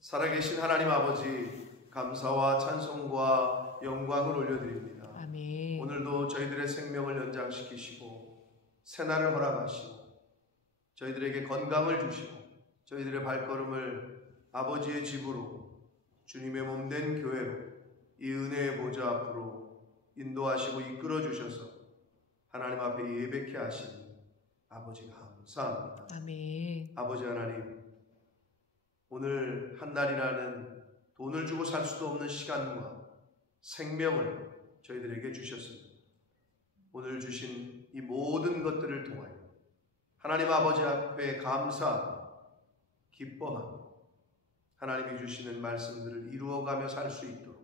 살아계신 하나님 아버지, 감사와 찬송과 영광을 올려드립니다. 아멘. 오늘도 저희들의 생명을 연장시키시고 새날을 허락하시고 저희들에게 건강을 주시고 저희들의 발걸음을 아버지의 집으로 주님의 몸된 교회로 이 은혜의 보좌 앞으로 인도하시고 이끌어 주셔서 하나님 앞에 예배케 하시니 아버지가 감사합니다. 아멘. 아버지 하나님, 오늘 한 날이라는 돈을 주고 살 수도 없는 시간과 생명을 저희들에게 주셨습니다. 오늘 주신 이 모든 것들을 통하여 하나님 아버지 앞에 감사하고 기뻐하고 하나님이 주시는 말씀들을 이루어가며 살 수 있도록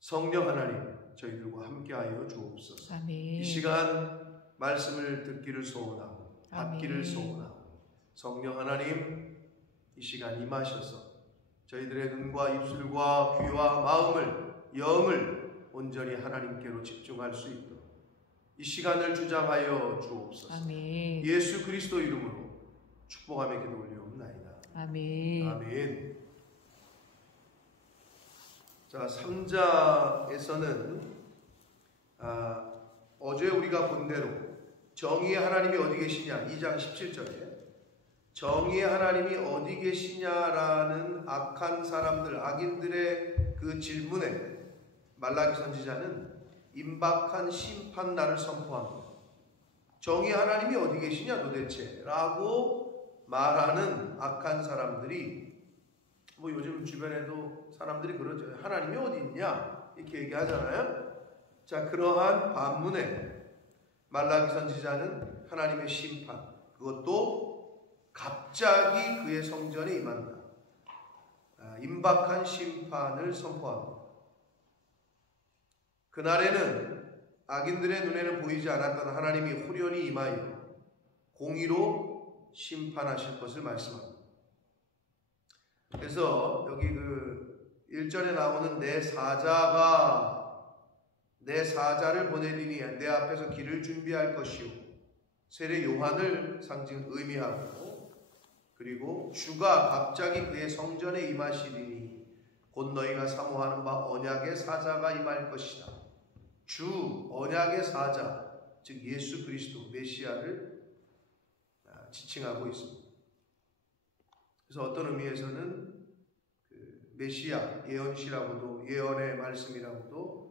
성령 하나님 저희들과 함께하여 주옵소서. 아멘. 이 시간 말씀을 듣기를 소원하고 받기를 소원하고 성령 하나님 이 시간 임하셔서 저희들의 눈과 입술과 귀와 마음을 영을 온전히 하나님께로 집중할 수 있도록 이 시간을 주장하여 주옵소서. 아멘. 예수 그리스도 이름으로 축복하며 기도 올려옵나이다. 아멘. 아멘. 자, 3장에서는 어제 우리가 본 대로 정의의 하나님이 어디 계시냐, 2장 17절에 정의의 하나님이 어디 계시냐라는 악한 사람들, 악인들의 그 질문에 말라기 선지자는 임박한 심판날을 선포합니다. 정의의 하나님이 어디 계시냐 도대체? 라고 말하는 악한 사람들이 요즘 주변에도 사람들이 그러죠. 하나님이 어디 있냐? 이렇게 얘기하잖아요. 자, 그러한 반문에 말라기 선지자는 하나님의 심판, 그것도 갑자기 그의 성전에 임한다. 임박한 심판을 선포합니다. 그날에는 악인들의 눈에는 보이지 않았던 하나님이 후련히 임하여 공의로 심판하실 것을 말씀합니다. 그래서 여기 그 1절에 나오는 내 사자를 보내리니 내 앞에서 길을 준비할 것이요 세례 요한을 의미하고, 그리고 주가 갑자기 그의 성전에 임하시리니 곧 너희가 사모하는 바 언약의 사자가 임할 것이다. 주, 언약의 사자, 즉 예수 그리스도 메시아를 지칭하고 있습니다. 그래서 어떤 의미에서는 그 메시아, 예언시라고도, 예언의 말씀이라고도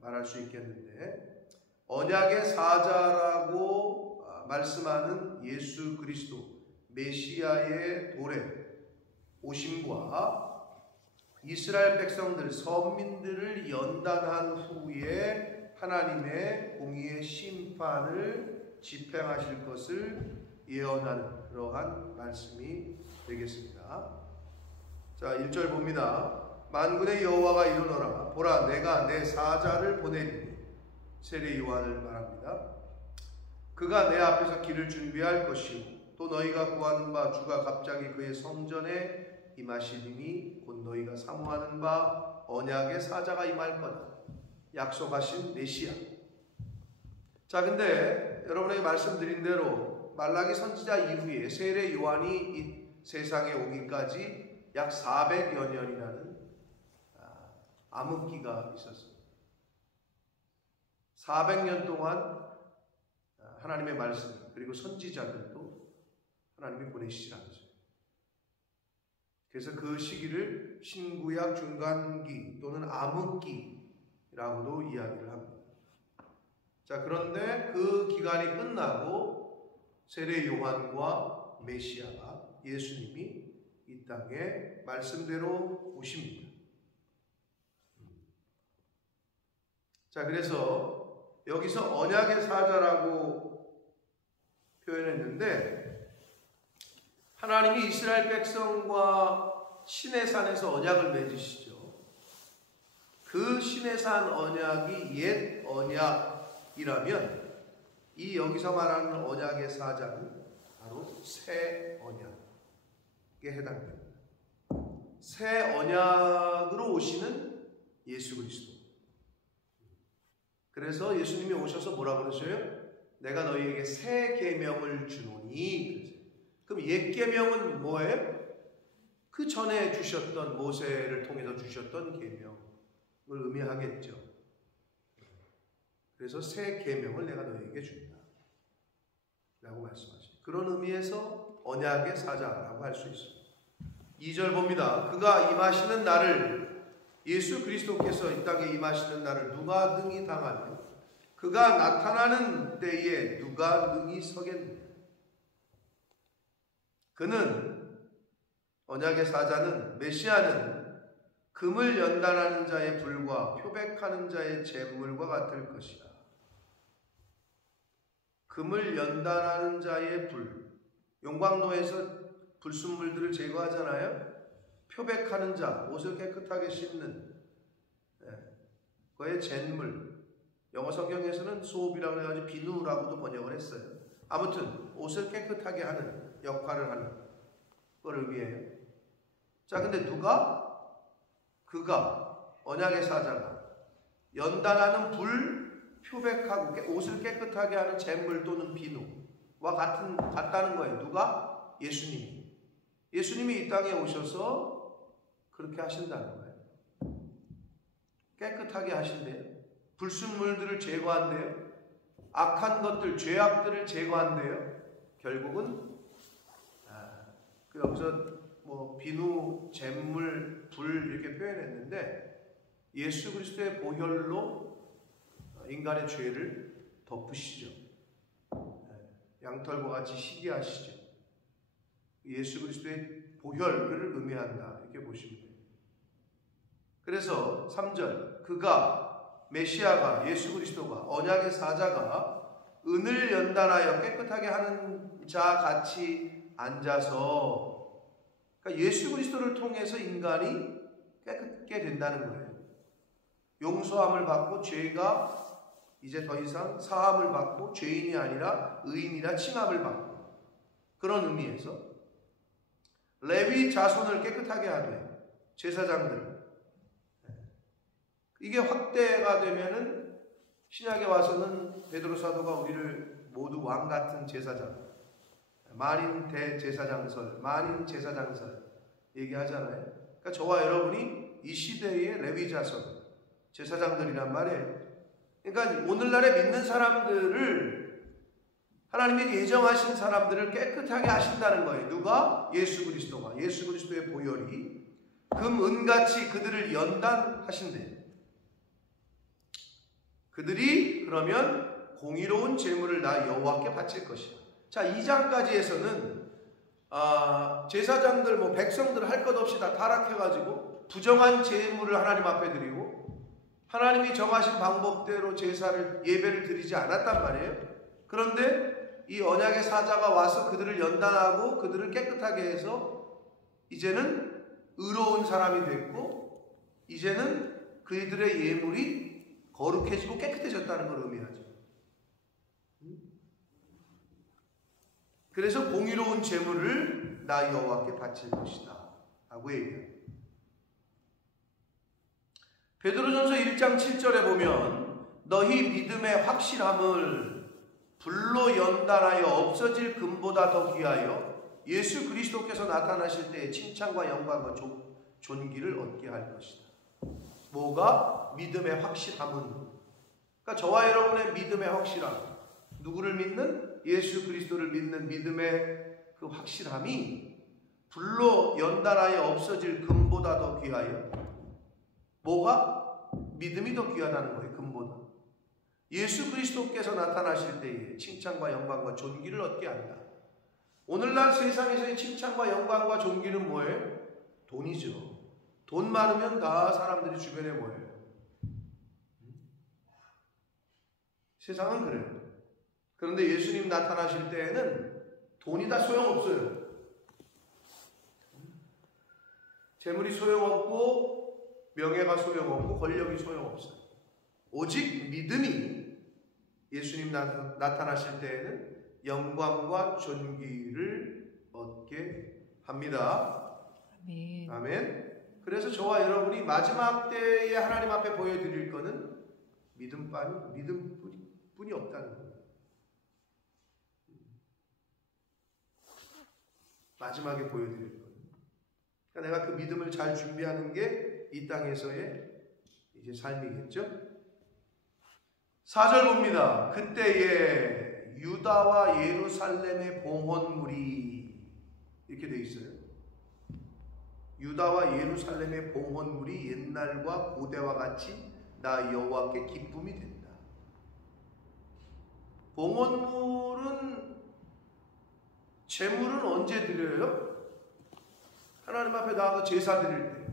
말할 수 있겠는데, 언약의 사자라고 말씀하는 예수 그리스도 메시아의 도래 오심과 이스라엘 백성들, 선민들을 연단한 후에 하나님의 공의의 심판을 집행하실 것을 예언하는 그러한 말씀이 되겠습니다. 자, 1절 봅니다. 만군의 여호와가 이르노라. 보라, 내가 내 사자를 보내리니, 세례 요한을 말합니다. 그가 내 앞에서 길을 준비할 것이요 또 너희가 구하는 바 주가 갑자기 그의 성전에 임하시리니 곧 너희가 사모하는 바 언약의 사자가 임할 거다. 약속하신 메시아. 자, 근데 여러분에게 말씀드린 대로 말라기 선지자 이후에 세례 요한이 이 세상에 오기까지 약 400여 년이라는 암흑기가 있었습니다. 400년 동안 하나님의 말씀 그리고 선지자들도 하나님이 보내시지 않으세요. 그래서 그 시기를 신구약 중간기 또는 암흑기라고도 이야기를 합니다. 자, 그런데 그 기간이 끝나고 세례 요한과 메시아가, 예수님이 이 땅에 말씀대로 오십니다. 자, 그래서 여기서 언약의 사자라고 표현했는데, 하나님이 이스라엘 백성과 시내산에서 언약을 맺으시죠. 그 시내산 언약이 옛 언약이라면 이 여기서 말하는 언약의 사자는 바로 새 언약에 해당됩니다. 새 언약으로 오시는 예수 그리스도. 그래서 예수님이 오셔서 뭐라고 그러셔요? 내가 너희에게 새 계명을 주노니. 그럼 옛 계명은 뭐예요? 그 전에 주셨던 모세를 통해서 주셨던 계명을 의미하겠죠. 그래서 새 계명을 내가 너희에게 준다 라고 말씀하십니다. 그런 의미에서 언약의 사자라고 할 수 있습니다. 2절 봅니다. 그가 임하시는 날을, 예수 그리스도께서 이 땅에 임하시는 날을 누가 능히 당하며 그가 나타나는 때에 누가 능히 서겠느냐. 그는, 언약의 사자는, 메시아는 금을 연단하는 자의 불과 표백하는 자의 잿물과 같을 것이라. 금을 연단하는 자의 불, 용광로에서 불순물들을 제거하잖아요. 표백하는 자, 옷을 깨끗하게 씻는 그의 잿물, 영어 성경에서는 소업이라고 해가지고 비누라고도 번역을 했어요. 아무튼 옷을 깨끗하게 하는 역할을 하는 걸 의미해요. 자, 근데 그가, 언약의 사자가 연단하는 불, 표백하고 옷을 깨끗하게 하는 잿물 또는 비누와 같다는 거예요. 누가? 예수님이. 예수님이 이 땅에 오셔서 그렇게 하신다는 거예요. 깨끗하게 하신대요. 불순물들을 제거한대요. 악한 것들, 죄악들을 제거한대요. 결국은 여기서 뭐 비누, 잿물, 불 이렇게 표현했는데 예수 그리스도의 보혈로 인간의 죄를 덮으시죠. 양털과 같이 희게 하시죠. 예수 그리스도의 보혈을 의미한다 이렇게 보시면 돼요. 그래서 3절, 그가, 메시아가, 예수 그리스도가, 언약의 사자가 은을 연단하여 깨끗하게 하는 자 같이 앉아서, 그러니까 예수 그리스도를 통해서 인간이 깨끗게 된다는 거예요. 용서함을 받고 죄가 이제 더 이상 사함을 받고 죄인이 아니라 의인이라 칭함을 받고, 그런 의미에서 레위 자손을 깨끗하게 하되, 제사장들, 이게 확대가 되면은 신약에 와서는 베드로 사도가 우리를 모두 왕 같은 제사장, 만인 대제사장설, 만인 제사장설 얘기하잖아요. 그러니까 저와 여러분이 이 시대의 레위 자손, 제사장들이란 말이에요. 그러니까 오늘날에 믿는 사람들을, 하나님이 예정하신 사람들을 깨끗하게 하신다는 거예요. 누가? 예수 그리스도가. 예수 그리스도의 보혈이 금, 은같이 그들을 연단하신대요. 그들이 그러면 공의로운 제물을 나 여호와께 바칠 것이다. 자, 2장까지에서는 제사장들, 백성들 할 것 없이 다 타락해가지고 부정한 제물을 하나님 앞에 드리고 하나님이 정하신 방법대로 제사를, 예배를 드리지 않았단 말이에요. 그런데 이 언약의 사자가 와서 그들을 연단하고 그들을 깨끗하게 해서 이제는 의로운 사람이 됐고, 이제는 그들의 예물이 거룩해지고 깨끗해졌다는 걸 의미하죠. 그래서 공의로운 제물을 나 여호와께 바칠 것이다 라고 얘기해요. 베드로전서 1장 7절에 보면 너희 믿음의 확실함을 불로 연단하여 없어질 금보다 더 귀하여 예수 그리스도께서 나타나실 때의 칭찬과 영광과 존귀를 얻게 할 것이다. 뭐가? 믿음의 확실함은, 그러니까 저와 여러분의 믿음의 확실함, 누구를 믿는? 예수 그리스도를 믿는 믿음의 그 확실함이 불로 연단하여 없어질 금보다 더 귀하여, 뭐가? 믿음이 더 귀하다는 거예요. 금보다. 예수 그리스도께서 나타나실 때에 칭찬과 영광과 존귀를 얻게 한다. 오늘날 세상에서의 칭찬과 영광과 존귀는 뭐예요? 돈이죠. 돈 많으면 다 사람들이 주변에 모여요. 세상은 그래요. 그런데 예수님 나타나실 때에는 돈이 다 소용없어요. 재물이 소용없고 명예가 소용없고 권력이 소용없어요. 오직 믿음이 예수님 나타나실 때에는 영광과 존귀를 얻게 합니다. 아멘. 아멘. 그래서 저와 여러분이 마지막 때에 하나님 앞에 보여드릴 것은 믿음뿐이 없다는 거예요. 마지막에 보여드릴 것. 그러니까 내가 그 믿음을 잘 준비하는 게 이 땅에서의 이제 삶이겠죠. 4절 봅니다. 그때에 유다와 예루살렘의 봉헌물이 이렇게 되어 있어요. 유다와 예루살렘의 봉헌물이 옛날과 고대와 같이 나 여호와께 기쁨이 된다. 봉헌물은 제물은 언제 드려요? 하나님 앞에 나가서 제사 드릴 때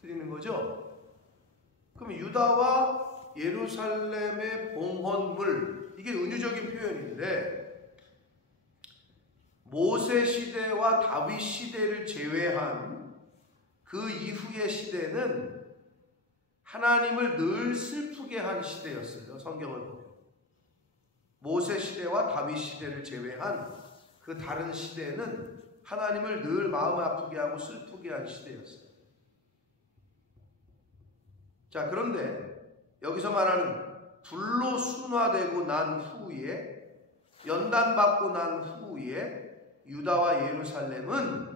드리는 거죠. 그럼 유다와 예루살렘의 봉헌물, 이게 은유적인 표현인데 모세 시대와 다윗 시대를 제외한 그 이후의 시대는 하나님을 늘 슬프게 한 시대였어요. 성경을 보면 모세 시대와 다윗 시대를 제외한 그 다른 시대는 하나님을 늘 마음 아프게 하고 슬프게 한 시대였어요. 자, 그런데 여기서 말하는 불로 순화되고 난 후에, 연단받고 난 후에 유다와 예루살렘은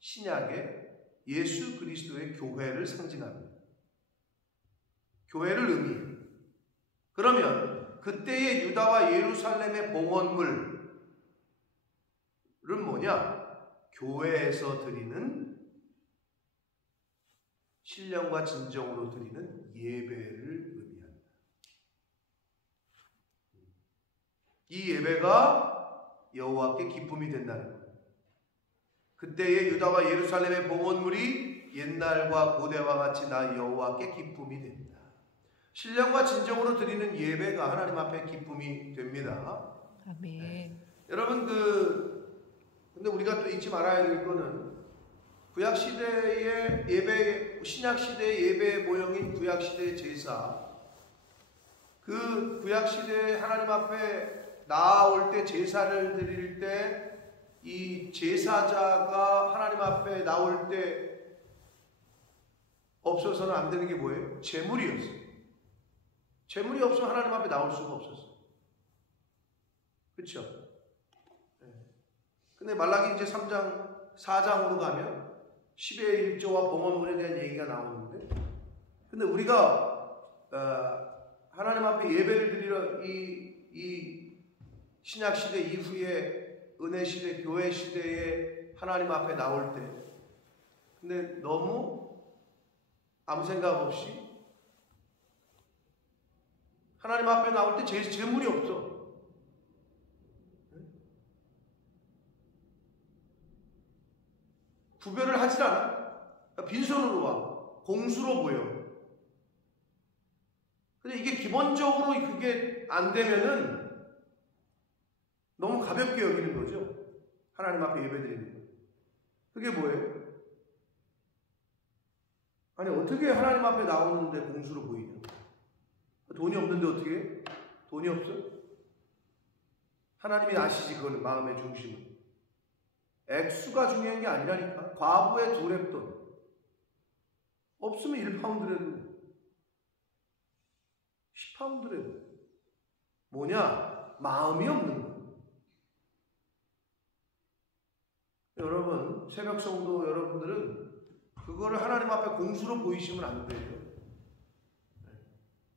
신약의 예수 그리스도의 교회를 상징합니다. 교회를 의미해요. 그러면 그때의 유다와 예루살렘의 봉헌물은 뭐냐? 교회에서 드리는, 신령과 진정으로 드리는 예배를 의미합니다. 이 예배가 여호와께 기쁨이 된다는 거예요. 그때의 유다와 예루살렘의 봉헌물이 옛날과 고대와 같이 나 여호와께 기쁨이 된다. 신령과 진정으로 드리는 예배가 하나님 앞에 기쁨이 됩니다. 아멘. 네. 여러분 근데 우리가 또 잊지 말아야 될 거는 구약 시대의 예배, 신약 시대의 예배 모형인 구약 시대의 제사, 그 구약 시대에 하나님 앞에 나아올 때, 제사를 드릴 때 이 제사자가 하나님 앞에 나올 때 없어서는 안 되는 게 뭐예요? 제물이었어요. 제물이 없으면 하나님 앞에 나올 수가 없었어요. 그렇죠? 근데 말라기 이제 3장, 4장으로 가면 10의 1조와 봉헌물에 대한 얘기가 나오는데, 근데 우리가 하나님 앞에 예배를 드리러 이 신약 시대 이후에 은혜 시대, 교회 시대에 하나님 앞에 나올 때, 근데 너무 아무 생각 없이 하나님 앞에 나올 때 제물이 없어. 구별을 하질 않아. 빈손으로 와. 공수로 보여. 근데 이게 기본적으로 그게 안 되면은 너무 가볍게 여기는 거죠. 하나님 앞에 예배드리는 거. 그게 뭐예요? 아니, 어떻게 하나님 앞에 나오는데 공수로 보이냐? 돈이 없는데 어떻게 해? 돈이 없어? 하나님이 아시지, 그거는 마음의 중심은. 액수가 중요한 게 아니라니까. 과부의 2랩돈. 없으면 1파운드라도 10파운드라도. 뭐냐? 마음이 없는 거야. 여러분, 새벽 성도 여러분들은 그거를 하나님 앞에 공수로 보이시면 안 돼요.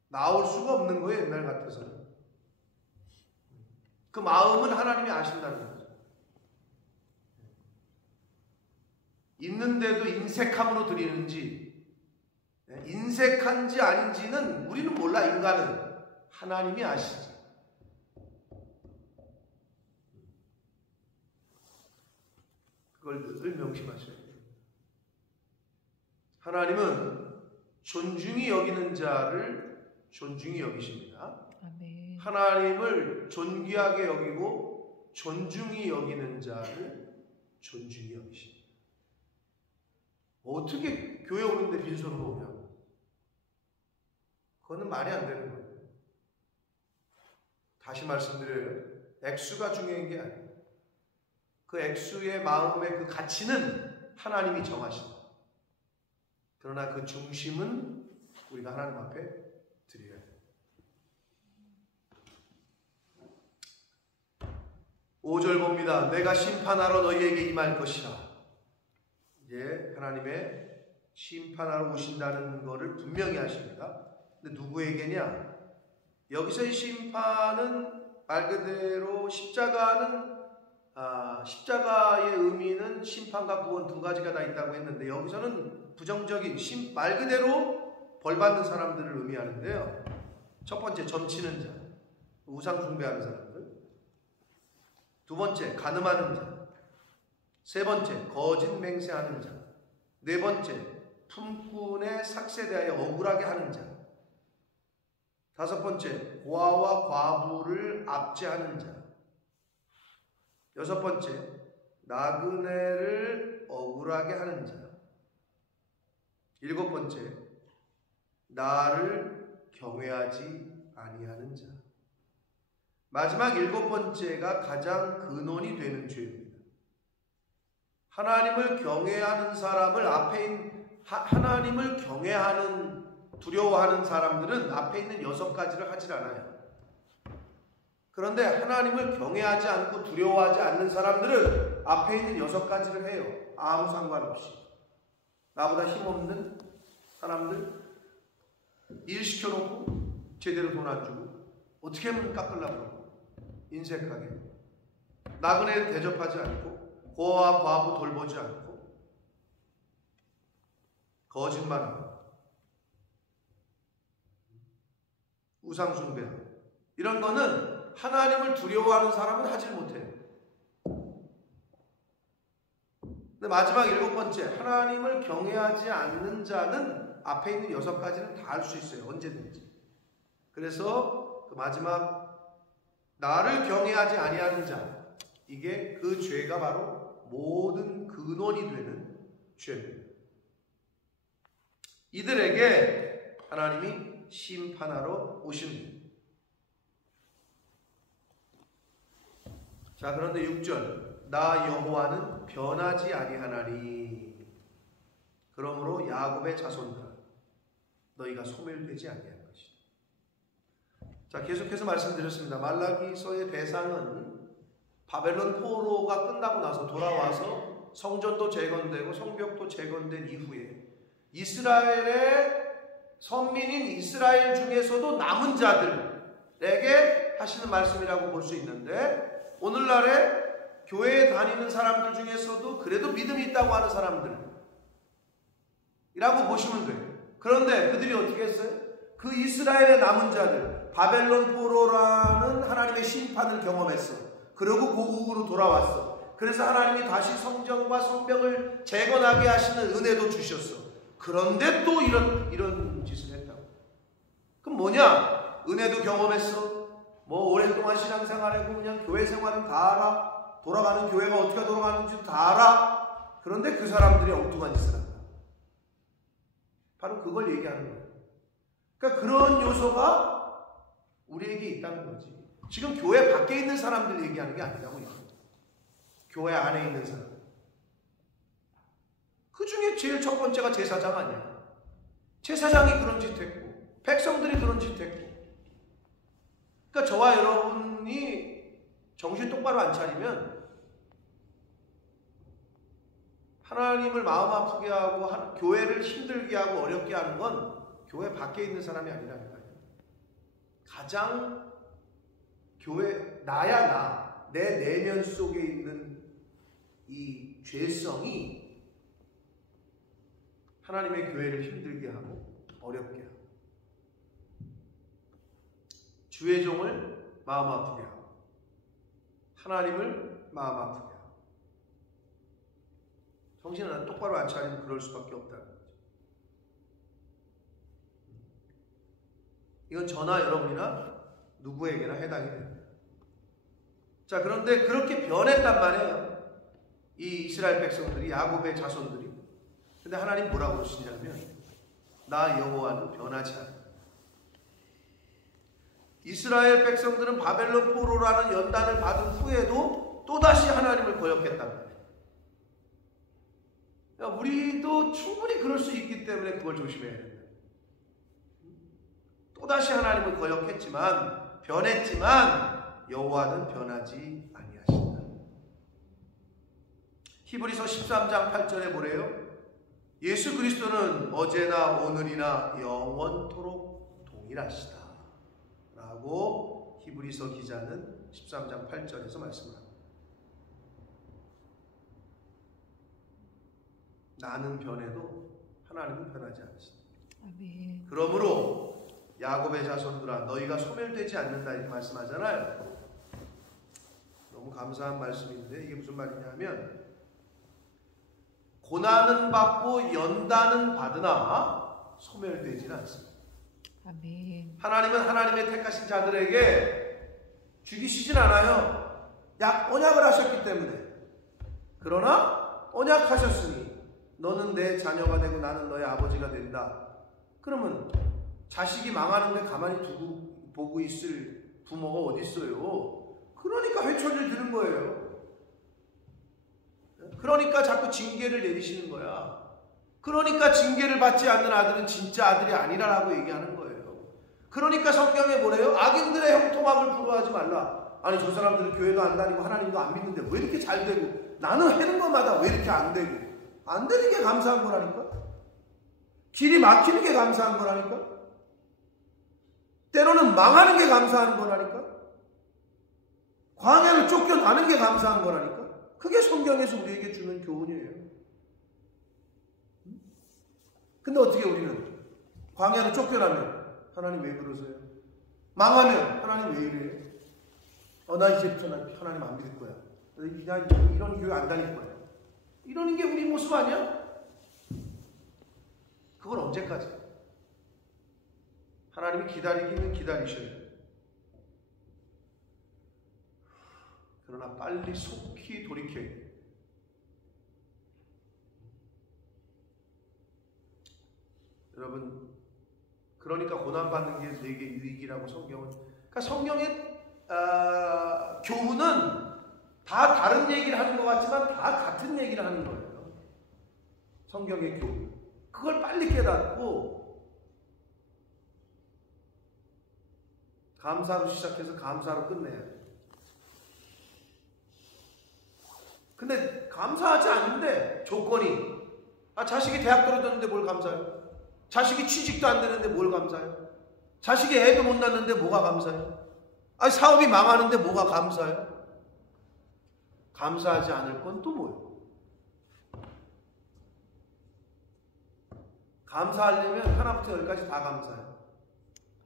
나올 수가 없는 거예요, 옛날 같아서는. 그 마음은 하나님이 아신다는 거죠. 있는데도 인색함으로 드리는지, 인색한지 아닌지는 우리는 몰라. 인간은. 하나님이 아시지. 그걸 늘 명심하셔야 돼요. 하나님은 존중히 여기는 자를 존중히 여기십니다. 아멘. 하나님을 존귀하게 여기고 존중히 여기는 자를 존중히 여기십니다. 어떻게 교회 오는데 빈손으로 오냐고. 그거는 말이 안 되는 거예요. 다시 말씀드려요. 액수가 중요한 게 아니에요. 그 액수의 마음의 그 가치는 하나님이 정하신다. 그러나 그 중심은 우리가 하나님 앞에 드려야 돼요. 5절 봅니다. 내가 심판하러 너희에게 임할 것이라. 이제 하나님의 심판하러 오신다는 것을 분명히 하십니다. 근데 누구에게냐? 여기서의 심판은 말 그대로 십자가의 의미는 심판과 구원 두 가지가 다 있다고 했는데 여기서는 부정적인 말 그대로 벌받는 사람들을 의미하는데요. 첫 번째, 점치는 자, 우상 숭배하는 사람들. 두 번째, 간음하는 자. 세 번째, 거짓 맹세하는 자. 네 번째, 품꾼의 삭세에 대하여 억울하게 하는 자. 다섯 번째, 고아와 과부를 압제하는 자. 여섯 번째, 나그네를 억울하게 하는 자. 일곱 번째, 나를 경외하지 아니하는 자. 마지막 일곱 번째가 가장 근원이 되는 죄입니다. 하나님을 경외하는 사람을 하나님을 경외하는 두려워하는 사람들은 앞에 있는 여섯 가지를 하질 않아요. 그런데 하나님을 경외하지 않고 두려워하지 않는 사람들은 앞에 있는 여섯 가지를 해요. 아무 상관없이. 나보다 힘없는 사람들 일 시켜놓고 제대로 돈 안 주고 어떻게 하면 깎으려고 그러고 인색하게 나그네를 대접하지 않고 고아와 과부 돌보지 않고 거짓말하고 우상 숭배하고 이런 거는 하나님을 두려워하는 사람은 하질 못해요. 근데 마지막 일곱 번째, 하나님을 경외하지 않는 자는 앞에 있는 여섯 가지는 다 할 수 있어요. 언제든지. 그래서 그 마지막 나를 경외하지 아니하는 자, 이게 그 죄가 바로 모든 근원이 되는 죄입니다. 이들에게 하나님이 심판하러 오십니다. 자, 그런데 6절, 나 여호와는 변하지 아니하나니 그러므로 야곱의 자손들아 너희가 소멸되지 아니할 것이다. 자, 계속해서 말씀드렸습니다. 말라기서의 대상은 바벨론 포로가 끝나고 나서 돌아와서 성전도 재건되고 성벽도 재건된 이후에 이스라엘의 선민인 이스라엘 중에서도 남은 자들에게 하시는 말씀이라고 볼 수 있는데 오늘날에 교회에 다니는 사람들 중에서도 그래도 믿음이 있다고 하는 사람들이라고 보시면 돼요. 그런데 그들이 어떻게 했어요? 그 이스라엘의 남은 자들, 바벨론 포로라는 하나님의 심판을 경험했어. 그리고 고국으로 돌아왔어. 그래서 하나님이 다시 성전과 성벽을 재건하게 하시는 은혜도 주셨어. 그런데 또 이런 짓을 했다고. 그럼 뭐냐? 은혜도 경험했어. 뭐 오랫동안 신앙생활하고 그냥 교회 생활은 다 알아. 돌아가는 교회가 어떻게 돌아가는지 다 알아. 그런데 그 사람들이 엉뚱한 짓을 한다. 바로 그걸 얘기하는 거예요. 그러니까 그런 요소가 우리에게 있다는 거지. 지금 교회 밖에 있는 사람들 얘기하는 게 아니라고요. 교회 안에 있는 사람. 그 중에 제일 첫 번째가 제사장 아니야. 제사장이 그런 짓 했고 백성들이 그런 짓 했고. 그러니까 저와 여러분이 정신 똑바로 안 차리면 하나님을 마음 아프게 하고 교회를 힘들게 하고 어렵게 하는 건 교회 밖에 있는 사람이 아니라니까요. 가장 교회 나야 나, 내 내면 속에 있는 이 죄성이 하나님의 교회를 힘들게 하고 어렵게 하고 주의 종을 마음 아프게 하고 하나님을 마음 아프게 하고 정신을 똑바로 안 차리면 그럴 수밖에 없다는 거죠. 이건 저나 여러분이나 누구에게나 해당이 됩니다. 자, 그런데 그렇게 변했단 말이에요. 이 이스라엘 백성들이, 야곱의 자손들이. 근데 하나님 뭐라고 그러시냐면 나 여호와는 변하지 않아. 이스라엘 백성들은 바벨론 포로라는 연단을 받은 후에도 또다시 하나님을 거역했단 말이에요. 그러니까 우리도 충분히 그럴 수 있기 때문에 그걸 조심해야 됩니다. 또다시 하나님을 거역했지만 변했지만 여호와는 변하지 아니하신다. 히브리서 13장 8절에 뭐래요? 예수 그리스도는 어제나 오늘이나 영원토록 동일하시다 라고 히브리서 기자는 13장 8절에서 말씀합니다. 나는 변해도 하나님은 변하지 않으시다. 아멘. 그러므로 야곱의 자손들아 너희가 소멸되지 않는다 이렇게 말씀하잖아요. 너무 감사한 말씀인데 이게 무슨 말이냐면 고난은 받고 연단은 받으나 소멸되지는 않습니다. 아멘. 하나님은 하나님의 택하신 자들에게 죽이시진 않아요. 언약을 하셨기 때문에. 그러나 언약하셨으니 너는 내 자녀가 되고 나는 너의 아버지가 된다. 그러면 자식이 망하는데 가만히 두고 보고 있을 부모가 어디 있어요? 그러니까 회초리를 드는 거예요. 그러니까 자꾸 징계를 내리시는 거야. 그러니까 징계를 받지 않는 아들은 진짜 아들이 아니라라고 얘기하는 거예요. 그러니까 성경에 뭐래요? 악인들의 형통함을 부러워하지 말라. 아니 저 사람들은 교회도 안 다니고 하나님도 안 믿는데 왜 이렇게 잘 되고 나는 하는 것마다 왜 이렇게 안 되고. 안 되는 게 감사한 거라니까. 길이 막히는 게 감사한 거라니까. 때로는 망하는 게 감사한 거라니까. 광야를 쫓겨나는 게 감사한 거라니까. 그게 성경에서 우리에게 주는 교훈이에요. 근데 어떻게 우리는 광야를 쫓겨나면 하나님 왜 그러세요? 망하면 하나님 왜 이래요? 나 이제부터 하나님 안 믿을 거야. 나 이런 교회 안 다닐 거야. 이러는 게 우리 모습 아니야? 그걸 언제까지? 하나님이 기다리기는 기다리셔야 돼요. 그러나 빨리 속히 돌이켜야 돼요. 여러분, 그러니까 고난받는 게 되게 유익이라고 성경은. 그러니까 성경의 교훈은 다 다른 얘기를 하는 것 같지만 다 같은 얘기를 하는 거예요. 성경의 교훈. 그걸 빨리 깨닫고 감사로 시작해서 감사로 끝내야 돼요. 근데 감사하지 않는데 조건이 자식이 대학 떨어졌는데 뭘 감사해요? 자식이 취직도 안 되는데 뭘 감사해요? 자식이 애도 못 낳는데 뭐가 감사해요? 사업이 망하는데 뭐가 감사해요? 감사하지 않을 건 또 뭐예요? 감사하려면 하나부터 열까지 다 감사해요.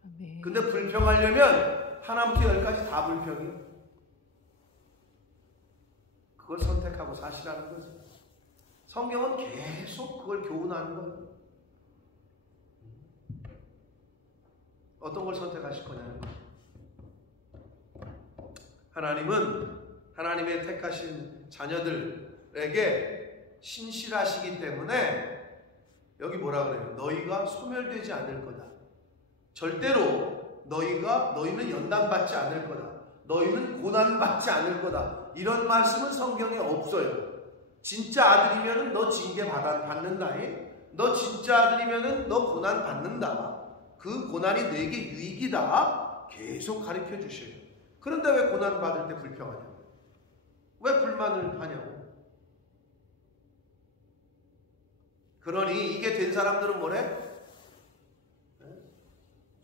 아멘. 근데 불평하려면 하나부터 열까지 다 불평해요. 그걸 선택하고 사시라는 거죠. 성경은 계속 그걸 교훈하는 거예요. 어떤 걸 선택하실 거냐는 거죠. 하나님은 하나님의 택하신 자녀들에게 신실하시기 때문에 여기 뭐라 그래요? 너희가 소멸되지 않을 거다. 절대로 너희는 연단받지 않을 거다. 너희는 고난받지 않을 거다. 이런 말씀은 성경에 없어요. 진짜 아들이면 너 징계 받는다잉. 너 진짜 아들이면 너 고난 받는다. 그 고난이 너에게 유익이다. 계속 가르쳐 주셔요. 그런데 왜 고난 받을 때 불평하냐고? 왜 불만을 하냐고? 그러니 이게 된 사람들은 뭐래?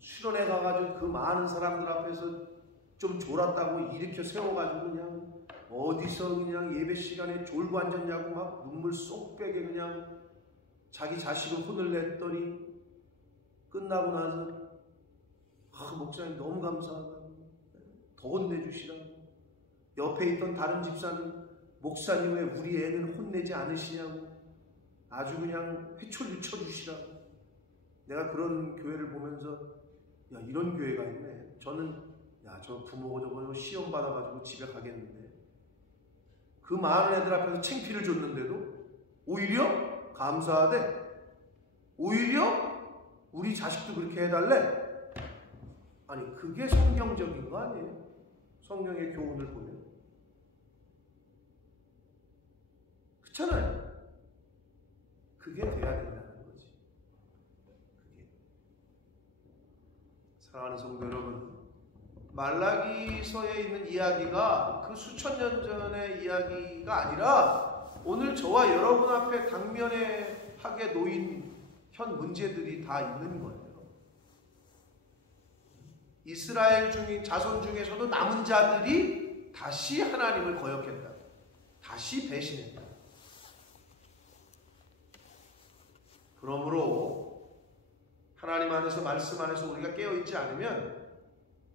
수련회 가가지고 그 많은 사람들 앞에서 좀 졸았다고 일으켜 세워가지고 그냥 어디서 그냥 예배 시간에 졸고 앉았냐고 막 눈물 쏙 빼게 그냥 자기 자식을 혼을 냈더니 끝나고 나서 목사님 너무 감사하다고 더 혼내주시라고. 옆에 있던 다른 집사는 목사님 왜 우리 애는 혼내지 않으시냐고 아주 그냥 회초리 쳐주시라고. 내가 그런 교회를 보면서 이런 교회가 있네. 저는 저 부모가 저거 시험 받아가지고 집에 가겠는데 그 많은 애들 앞에서 창피를 줬는데도 오히려 감사하대. 오히려 우리 자식도 그렇게 해달래. 아니 그게 성경적인 거 아니에요? 성경의 교훈을 보면 그렇잖아요. 그게 돼야 된다는 거지. 그게. 사랑하는 성도 여러분, 말라기서에 있는 이야기가 그 수천 년 전의 이야기가 아니라 오늘 저와 여러분 앞에 당면에 하게 놓인 현 문제들이 다 있는 거예요. 이스라엘 자손 중에서도 남은 자들이 다시 하나님을 거역했다. 다시 배신했다. 그러므로 하나님 안에서, 말씀 안에서 우리가 깨어있지 않으면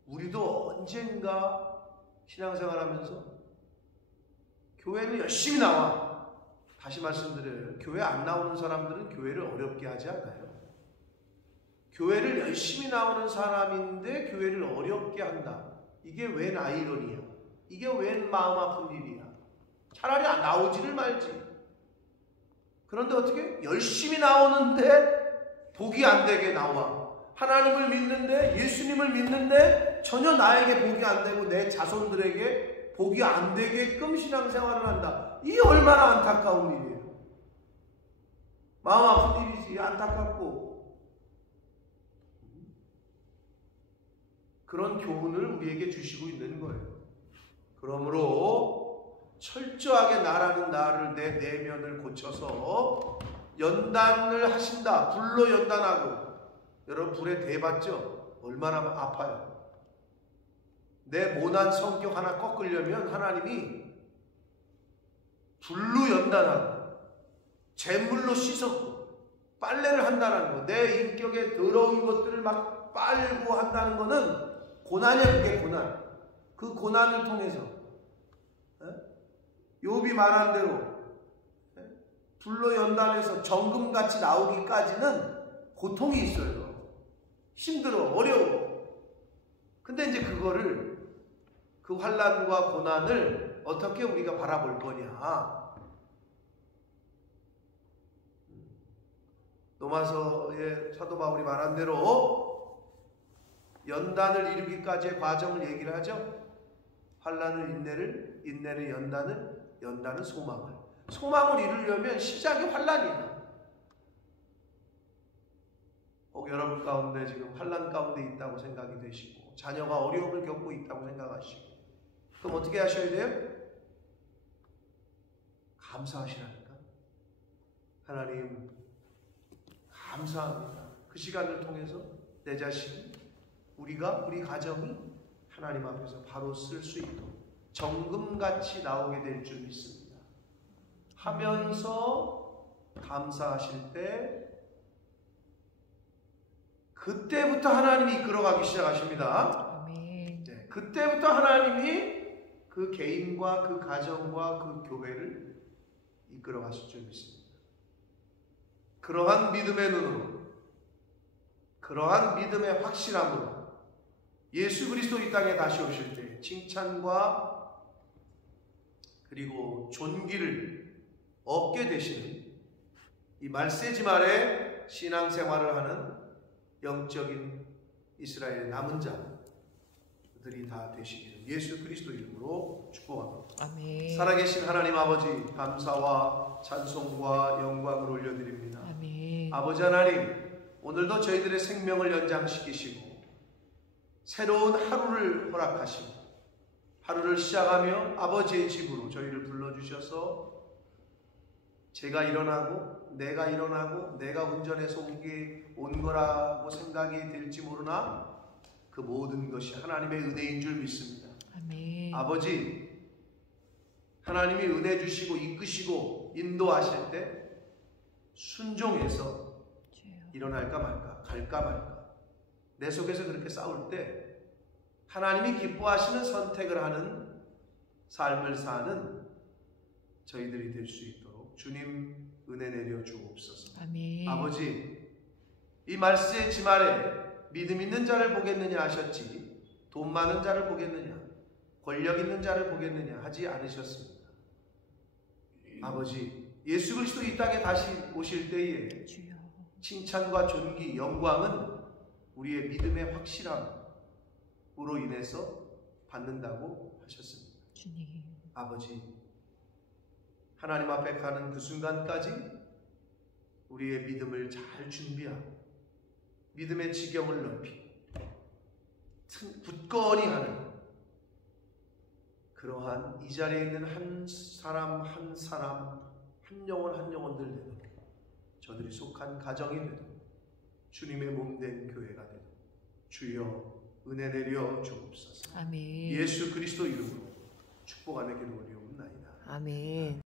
우리도 언젠가 신앙생활하면서 교회를 열심히 나와. 다시 말씀드려요. 교회 안 나오는 사람들은 교회를 어렵게 하지 않아요. 교회를 열심히 나오는 사람인데 교회를 어렵게 한다. 이게 웬 아이러니야. 이게 웬 마음 아픈 일이야. 차라리 나오지를 말지. 그런데 어떻게? 열심히 나오는데 복이 안 되게 나와. 하나님을 믿는데, 예수님을 믿는데 전혀 나에게 복이 안 되고 내 자손들에게 복이 안 되게끔 신앙생활을 한다. 이게 얼마나 안타까운 일이에요. 마음 아픈 일이지. 안타깝고. 그런 교훈을 우리에게 주시고 있는 거예요. 그러므로 철저하게 나라는 나를, 내 내면을 고쳐서 연단을 하신다. 불로 연단하고. 여러분 불에 대봤죠? 얼마나 아파요. 내 모난 성격 하나 꺾으려면 하나님이 불로 연단하고 재물로 씻었고 빨래를 한다는 거, 내 인격에 더러운 것들을 막 빨고 한다는 거는 고난이야. 그게 고난. 그 고난을 통해서 욥이 말한 대로 불로 연단해서 정금같이 나오기까지는 고통이 있어요. 힘들어, 어려워. 근데 이제 그거를, 그 환난과 고난을 어떻게 우리가 바라볼 거냐. 로마서의 사도 바울이 말한 대로 연단을 이루기까지의 과정을 얘기를 하죠. 환난을 인내를, 인내를 연단을, 연단은 소망을. 소망을 이루려면 시작이 환난이야. 여러분 가운데 지금 환난 가운데 있다고 생각이 되시고 자녀가 어려움을 겪고 있다고 생각하시고, 그럼 어떻게 하셔야 돼요? 감사하시라니까. 하나님 감사합니다. 그 시간을 통해서 내 자신, 우리 가정이 하나님 앞에서 바로 쓸 수 있도록 정금같이 나오게 될 줄 믿습니다. 하면서 감사하실 때 그때부터 하나님이 이끌어가기 시작하십니다. 아멘. 네, 그때부터 하나님이 그 개인과 그 가정과 그 교회를 이끌어가실 줄 믿습니다. 그러한 믿음의 눈으로, 그러한 믿음의 확실함으로 예수 그리스도 이 땅에 다시 오실 때 칭찬과 그리고 존귀를 얻게 되시는 이 말세지 말에 신앙생활을 하는 영적인 이스라엘의 남은 자들이 다 되시기를 예수 그리스도 이름으로 축복합니다. 아멘. 살아계신 하나님 아버지, 감사와 찬송과 영광을 올려드립니다. 아멘. 아버지 하나님, 오늘도 저희들의 생명을 연장시키시고 새로운 하루를 허락하시고 하루를 시작하며 아버지의 집으로 저희를 불러주셔서 제가 일어나고 내가 일어나고 내가 운전해서 온 거라고 생각이 될지 모르나 그 모든 것이 하나님의 은혜인 줄 믿습니다. 아멘. 아버지, 하나님이 은혜 주시고 이끄시고 인도하실 때 순종해서 일어날까 말까, 갈까 말까, 내 속에서 그렇게 싸울 때 하나님이 기뻐하시는 선택을 하는 삶을 사는 저희들이 될 수 있도록 주님 은혜 내려 주옵소서. 아멘. 아버지, 이 말세의 지말에 믿음 있는 자를 보겠느냐 하셨지 돈 많은 자를 보겠느냐, 권력 있는 자를 보겠느냐 하지 않으셨습니다. 아버지, 예수 그리스도 이 땅에 다시 오실 때에 주여. 칭찬과 존귀, 영광은 우리의 믿음의 확실함으로 인해서 받는다고 하셨습니다. 주님. 아버지, 하나님 앞에 가는 그 순간까지 우리의 믿음을 잘 준비하고 믿음의 지경을 넓히 굳건히 하는 그러한 이 자리에 있는 한 사람 한 사람 한 영혼 한 영혼들 되도록 저들이 속한 가정이 되도록 주님의 몸된 교회가 되도록 주여 은혜 내려 주옵소서. 아멘. 예수 그리스도 이름으로 축복하며 기도 올리옵나이다. 아멘.